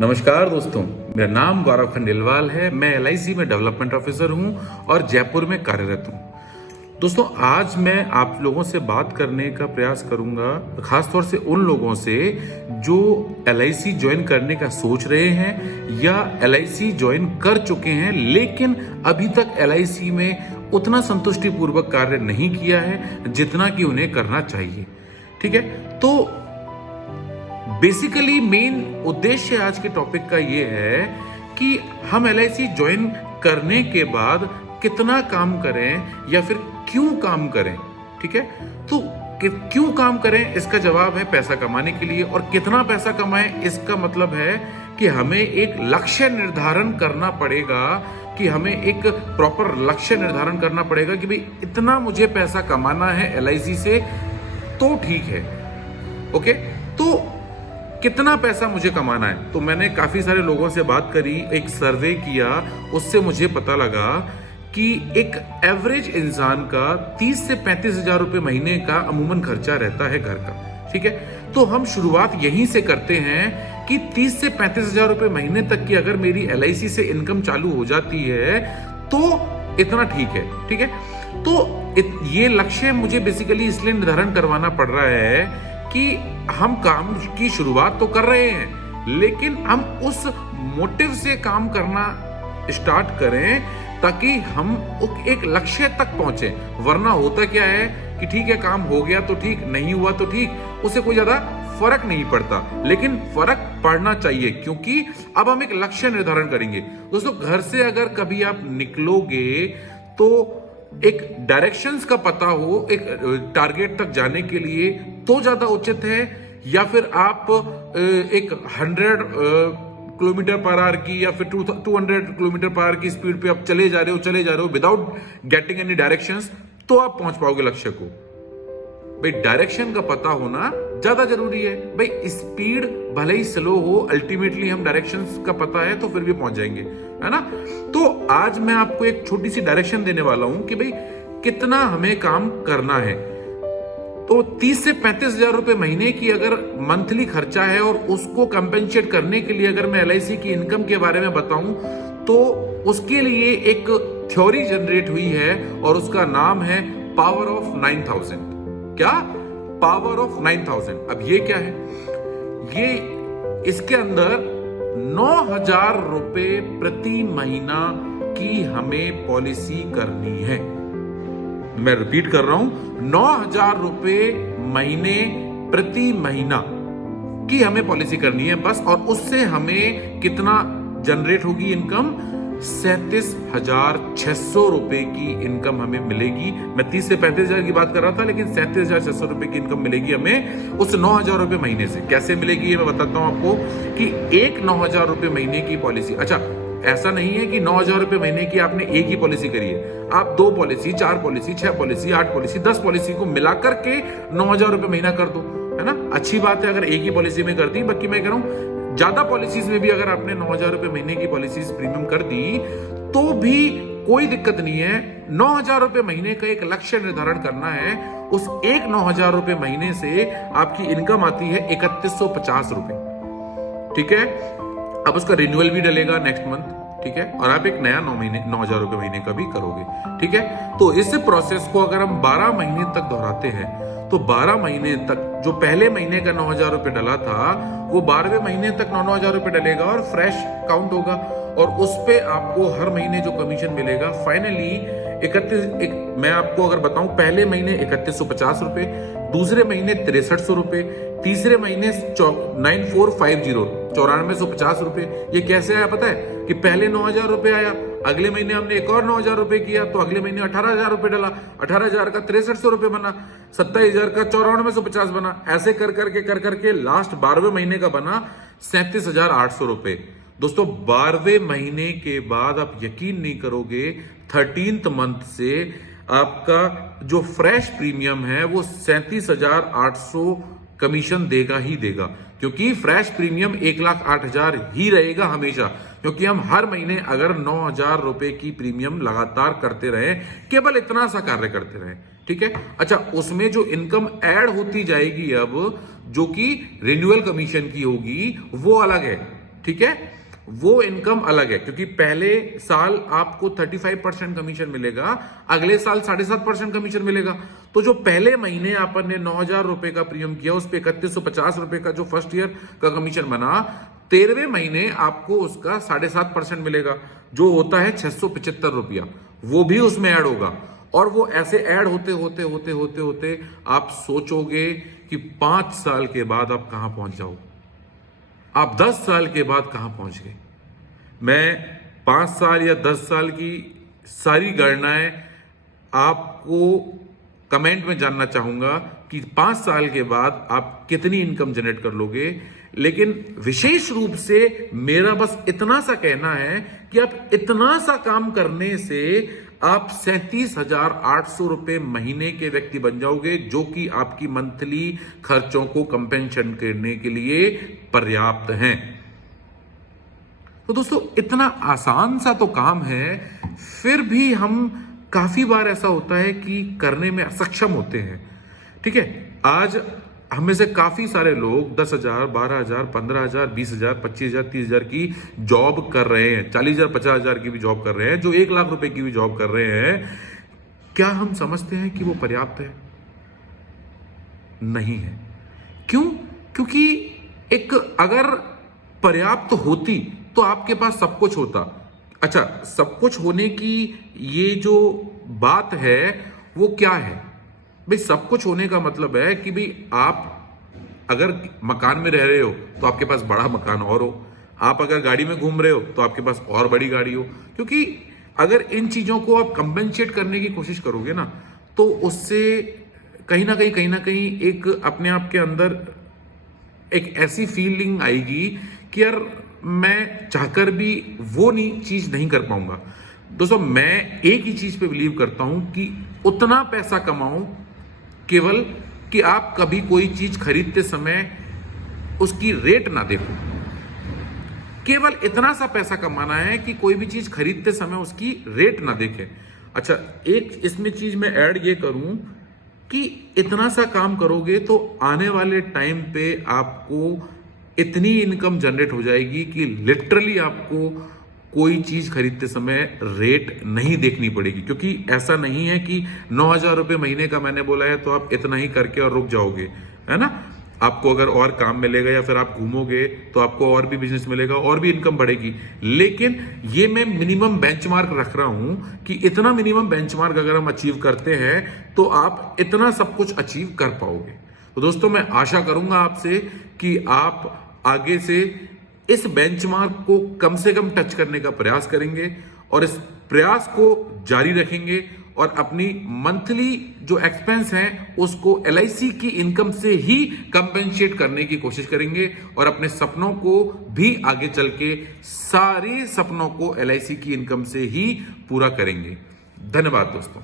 नमस्कार दोस्तों, मेरा नाम गौरव खंडेलवाल है। मैं एलआईसी में डेवलपमेंट ऑफिसर हूं और जयपुर में कार्यरत हूं। दोस्तों, आज मैं आप लोगों से बात करने का प्रयास करूंगा, खासतौर से उन लोगों से जो एलआईसी ज्वाइन करने का सोच रहे हैं या एलआईसी ज्वाइन कर चुके हैं लेकिन अभी तक एलआईसी में उतना संतुष्टिपूर्वक कार्य नहीं किया है जितना कि उन्हें करना चाहिए। ठीक है, तो बेसिकली मेन उद्देश्य आज के टॉपिक का ये है कि हम एलआईसी ज्वाइन करने के बाद कितना काम करें या फिर क्यों काम करें। ठीक है, तो क्यों काम करें इसका जवाब है पैसा कमाने के लिए, और कितना पैसा कमाएं इसका मतलब है कि हमें एक लक्ष्य निर्धारण करना पड़ेगा, कि हमें एक प्रॉपर लक्ष्य निर्धारण करना पड़ेगा कि भाई इतना मुझे पैसा कमाना है एलआईसी से तो ठीक है। ओके, तो कितना पैसा मुझे कमाना है। तो मैंने काफी सारे लोगों से बात करी, एक सर्वे किया, उससे मुझे पता लगा कि एक एवरेज इंसान का 30 से 35 हजार रुपए महीने का अमूमन खर्चा रहता है घर का। ठीक है, तो हम शुरुआत यहीं से करते हैं कि 30 से 35 हजार रुपए महीने तक की अगर मेरी एलआईसी से इनकम चालू हो जाती है तो इतना ठीक है। ठीक है, तो ये लक्ष्य मुझे बेसिकली इसलिए निर्धारण करवाना पड़ रहा है कि हम काम की शुरुआत तो कर रहे हैं लेकिन हम उस मोटिव से काम करना स्टार्ट करें ताकि हम एक लक्ष्य तक पहुंचे। वरना होता क्या है कि ठीक है, काम हो गया तो ठीक, नहीं हुआ तो ठीक, उससे कोई ज्यादा फर्क नहीं पड़ता, लेकिन फर्क पड़ना चाहिए क्योंकि अब हम एक लक्ष्य निर्धारण करेंगे। दोस्तों, घर से अगर कभी आप निकलोगे तो एक डायरेक्शंस का पता हो एक टारगेट तक जाने के लिए तो ज्यादा उचित है, या फिर आप एक 100 किलोमीटर पर आवर की या फिर 200 किलोमीटर पर आवर की स्पीड पे आप चले जा रहे हो विदाउट गेटिंग एनी डायरेक्शंस, तो आप पहुंच पाओगे लक्ष्य को। भाई डायरेक्शन का पता होना ज्यादा जरूरी है। भाई स्पीड भले ही स्लो हो, अल्टीमेटली हम डायरेक्शंस का पता है तो फिर भी पहुंच जाएंगे, है ना। तो आज मैं आपको एक छोटी सी डायरेक्शन देने वाला हूं कि भाई कितना हमें काम करना है। तो 30 से 35 हजार रुपए महीने की अगर मंथली खर्चा है और उसको कंपेंसेट करने के लिए अगर मैं एलआईसी की इनकम के बारे में बताऊं तो उसके लिए एक थ्योरी जनरेट हुई है और उसका नाम है पावर ऑफ 9000। क्या? Power of 9000। अब ये क्या है? ये इसके अंदर 9000 रुपए प्रति महीना की हमें पॉलिसी करनी है। मैं रिपीट कर रहा हूं, 9000 रुपए महीने प्रति महीना की हमें पॉलिसी करनी है बस। और उससे हमें कितना जनरेट होगी इनकम? 37,600 रुपए की इनकम हमें मिलेगी। मैं 30 से 35 हजार की बात कर रहा था, लेकिन 37,600 रुपए की इनकम मिलेगी हमें उस 9,000 रुपए महीने से। कैसे मिलेगी ये मैं बताता हूं आपको कि एक 9,000 रुपए महीने की पॉलिसी, अच्छा ऐसा नहीं है कि 9,000 रुपए महीने की आपने एक ही पॉलिसी करी है, आप 2 policy, 4 policy, 6 policy, 8 policy, 10 policy को मिलाकर के 9,000 रुपए महीना कर दो, है ना। अच्छी बात है अगर एक ही पॉलिसी में कर दी। बाकी मैं कह रहा हूं ज्यादा पॉलिसीज में भी अगर आपने 9,000 रुपए महीने की पॉलिसीज प्रीमियम कर दी तो भी कोई दिक्कत नहीं है। 9,000 रुपए महीने का एक लक्ष्य निर्धारण करना है। उस एक 9,000 रुपए महीने से आपकी इनकम आती है 3150 रुपए। ठीक है, अब उसका रिन्यूअल भी डलेगा नेक्स्ट मंथ। ठीक है, और आप एक नया 9,000 रुपए महीने का भी करोगे। ठीक है, तो इस प्रोसेस को अगर हम 12 महीने तक दोहराते हैं तो 12 महीने तक जो पहले महीने का 9,000 रुपए डला था वो 12वें महीने तक 9,000 रुपए डलेगा और फ्रेश काउंट होगा, और उस पे आपको हर महीने जो कमीशन मिलेगा फाइनली 31, मैं आपको अगर बताऊं, पहले महीने 3150 रुपए, दूसरे महीने 6300 रुपए, तीसरे महीने 9450 9450 रुपए। ये कैसे आया पता है? कि पहले 9,000 रुपए आया, अगले महीने हमने एक और 9,000 रुपए किया तो अगले महीने 18,000 रुपए डला, 18,000 का 6300 रुपए बना, 27,000 का 9450 बना, ऐसे कर करके लास्ट 12वें महीने का बना 37,800 रुपए। दोस्तों, 12वें महीने के बाद आप यकीन नहीं करोगे 13th मंथ से आपका जो फ्रेश प्रीमियम है वो 37,800 कमीशन देगा ही देगा, क्योंकि फ्रेश प्रीमियम 1,08,000 ही रहेगा हमेशा, क्योंकि हम हर महीने अगर 9,000 रुपए की प्रीमियम लगातार करते रहे, केवल इतना सा कार्य करते रहे। ठीक है, अच्छा उसमें जो इनकम ऐड होती जाएगी अब, जो कि रिन्यूअल कमीशन की होगी, वो अलग है। ठीक है, वो इनकम अलग है, क्योंकि पहले साल आपको 35% कमीशन मिलेगा, अगले साल 7.5% कमीशन मिलेगा। तो जो पहले महीने आपने 9,000 रुपए का प्रीमियम किया, उस पर 3150 रुपए का जो फर्स्ट ईयर का कमीशन बना, 13वें महीने आपको उसका 7.5% मिलेगा, जो होता है 675 रुपया, वो भी उसमें ऐड होगा। और वो ऐसे ऐड होते होते होते होते होते आप सोचोगे कि 5 साल के बाद आप कहां पहुंच जाओ, आप 10 साल के बाद कहां पहुंच गए। मैं 5 साल या 10 साल की सारी गणनाएं आपको कमेंट में जानना चाहूंगा कि 5 साल के बाद आप कितनी इनकम जनरेट कर लोगे। लेकिन विशेष रूप से मेरा बस इतना सा कहना है कि आप इतना सा काम करने से आप 37,800 रुपए महीने के व्यक्ति बन जाओगे, जो कि आपकी मंथली खर्चों को कंपेंसेशन करने के लिए पर्याप्त हैं। तो दोस्तों, इतना आसान सा तो काम है, फिर भी हम काफी बार ऐसा होता है कि करने में असक्षम होते हैं। ठीक है, आज हम में से काफी सारे लोग 10,000, 12,000, 15,000, 20,000, 25,000, 30,000 की जॉब कर रहे हैं, 40,000, 50,000 की भी जॉब कर रहे हैं, जो 1 लाख रुपए की भी जॉब कर रहे हैं। क्या हम समझते हैं कि वो पर्याप्त है? नहीं है। क्यों? क्योंकि एक अगर पर्याप्त होती तो आपके पास सब कुछ होता। अच्छा, सब कुछ होने की ये जो बात है वो क्या है भाई? सब कुछ होने का मतलब है कि भाई आप अगर मकान में रह रहे हो तो आपके पास बड़ा मकान और हो, आप अगर गाड़ी में घूम रहे हो तो आपके पास और बड़ी गाड़ी हो। क्योंकि अगर इन चीजों को आप कंपेंसेट करने की कोशिश करोगे ना, तो उससे कहीं ना कहीं एक अपने आप के अंदर एक ऐसी फीलिंग आएगी कि यार मैं चाहकर भी वो चीज नहीं कर पाऊंगा। दोस्तों, मैं एक ही चीज पे बिलीव करता हूं कि उतना पैसा कमाओ केवल कि आप कभी कोई चीज खरीदते समय उसकी रेट ना देखो। केवल इतना सा पैसा कमाना है कि कोई भी चीज खरीदते समय उसकी रेट ना देखे। अच्छा, एक इसमें चीज मैं ऐड ये करूं कि इतना सा काम करोगे तो आने वाले टाइम पे आपको इतनी इनकम जनरेट हो जाएगी कि लिटरली आपको कोई चीज खरीदते समय रेट नहीं देखनी पड़ेगी। क्योंकि ऐसा नहीं है कि 9,000 रुपए महीने का मैंने बोला है तो आप इतना ही करके और रुक जाओगे, है ना। आपको अगर और काम मिलेगा या फिर आप घूमोगे तो आपको और भी बिजनेस मिलेगा और भी इनकम बढ़ेगी। लेकिन ये मैं मिनिमम बेंचमार्क रख रहा हूं कि इतना मिनिमम बेंचमार्क अगर हम अचीव करते हैं तो आप इतना सब कुछ अचीव कर पाओगे। तो दोस्तों, मैं आशा करूंगा आपसे कि आप आगे से इस बेंचमार्क को कम से कम टच करने का प्रयास करेंगे और इस प्रयास को जारी रखेंगे और अपनी मंथली जो एक्सपेंस हैं उसको LIC की इनकम से ही कंपेंसेट करने की कोशिश करेंगे और अपने सपनों को भी आगे चल के सारे सपनों को LIC की इनकम से ही पूरा करेंगे। धन्यवाद दोस्तों।